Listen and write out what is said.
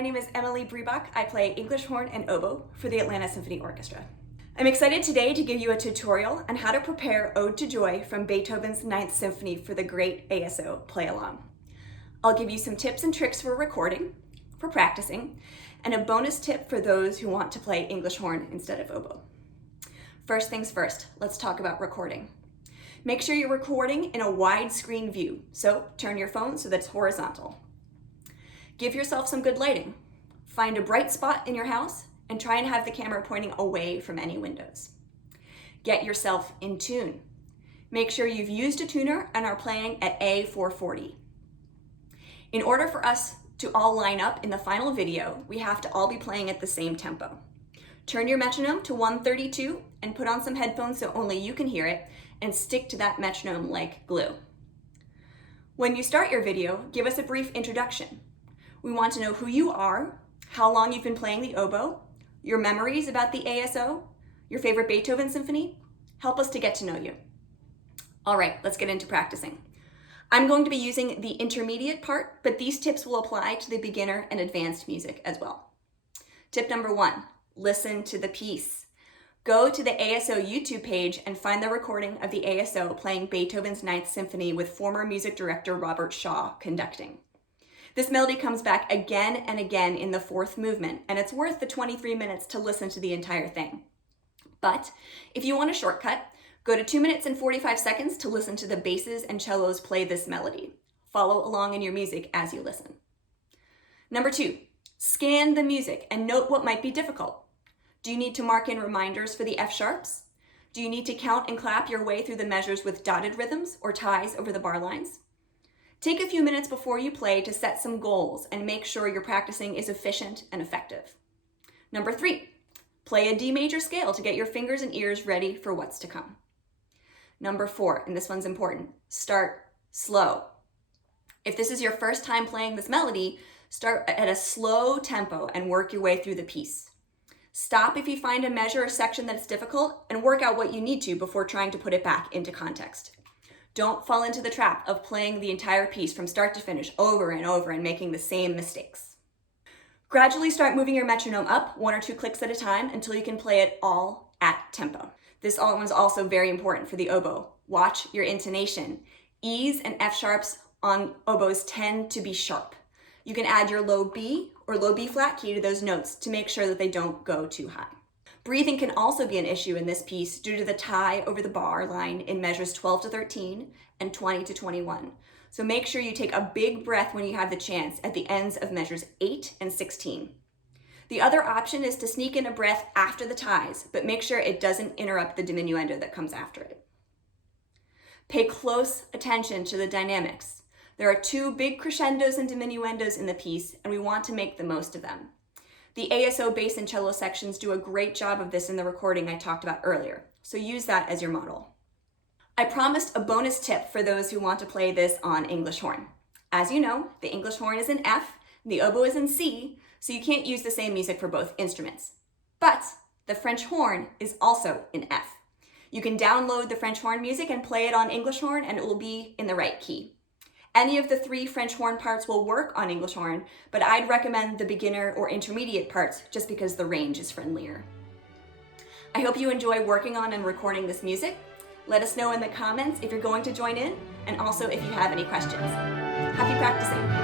my name is Emily Brebach. I play English horn and oboe for the Atlanta Symphony Orchestra. I'm excited today to give you a tutorial on how to prepare Ode to Joy from Beethoven's Ninth Symphony for the Great ASO Play-A-Long. I'll give you some tips and tricks for recording, for practicing, and a bonus tip for those who want to play English horn instead of oboe. First things first, let's talk about recording. Make sure you're recording in a widescreen view, so turn your phone so that it's horizontal. Give yourself some good lighting. Find a bright spot in your house and try and have the camera pointing away from any windows. Get yourself in tune. Make sure you've used a tuner and are playing at A440. In order for us to all line up in the final video, we have to all be playing at the same tempo. Turn your metronome to 132 and put on some headphones so only you can hear it, and stick to that metronome like glue. When you start your video, give us a brief introduction. We want to know who you are, how long you've been playing the oboe, your memories about the ASO, your favorite Beethoven symphony. Help us to get to know you. All right, let's get into practicing. I'm going to be using the intermediate part, but these tips will apply to the beginner and advanced music as well. Tip number 1, listen to the piece. Go to the ASO YouTube page and find the recording of the ASO playing Beethoven's Ninth Symphony with former music director Robert Shaw conducting. This melody comes back again and again in the fourth movement, and it's worth the 23 minutes to listen to the entire thing. But if you want a shortcut, go to 2 minutes and 45 seconds to listen to the basses and cellos play this melody. Follow along in your music as you listen. Number 2, scan the music and note what might be difficult. Do you need to mark in reminders for the F sharps? Do you need to count and clap your way through the measures with dotted rhythms or ties over the bar lines? Take a few minutes before you play to set some goals and make sure your practicing is efficient and effective. Number 3, play a D major scale to get your fingers and ears ready for what's to come. Number 4, and this one's important, start slow. If this is your first time playing this melody, start at a slow tempo and work your way through the piece. Stop if you find a measure or section that is difficult and work out what you need to before trying to put it back into context. Don't fall into the trap of playing the entire piece from start to finish over and over and making the same mistakes. Gradually start moving your metronome up 1 or 2 clicks at a time until you can play it all at tempo. This one's also very important for the oboe. Watch your intonation. E's and F sharps on oboes tend to be sharp. You can add your low B or low B flat key to those notes to make sure that they don't go too high. Breathing can also be an issue in this piece due to the tie over the bar line in measures 12 to 13 and 20 to 21. So make sure you take a big breath when you have the chance at the ends of measures 8 and 16. The other option is to sneak in a breath after the ties, but make sure it doesn't interrupt the diminuendo that comes after it. Pay close attention to the dynamics. There are 2 big crescendos and diminuendos in the piece, and we want to make the most of them. The ASO bass and cello sections do a great job of this in the recording I talked about earlier, so use that as your model. I promised a bonus tip for those who want to play this on English horn. As you know, the English horn is in F, the oboe is in C, so you can't use the same music for both instruments. But the French horn is also in F. You can download the French horn music and play it on English horn, and it will be in the right key. Any of the 3 French horn parts will work on English horn, but I'd recommend the beginner or intermediate parts just because the range is friendlier. I hope you enjoy working on and recording this music. Let us know in the comments if you're going to join in, and also if you have any questions. Happy practicing!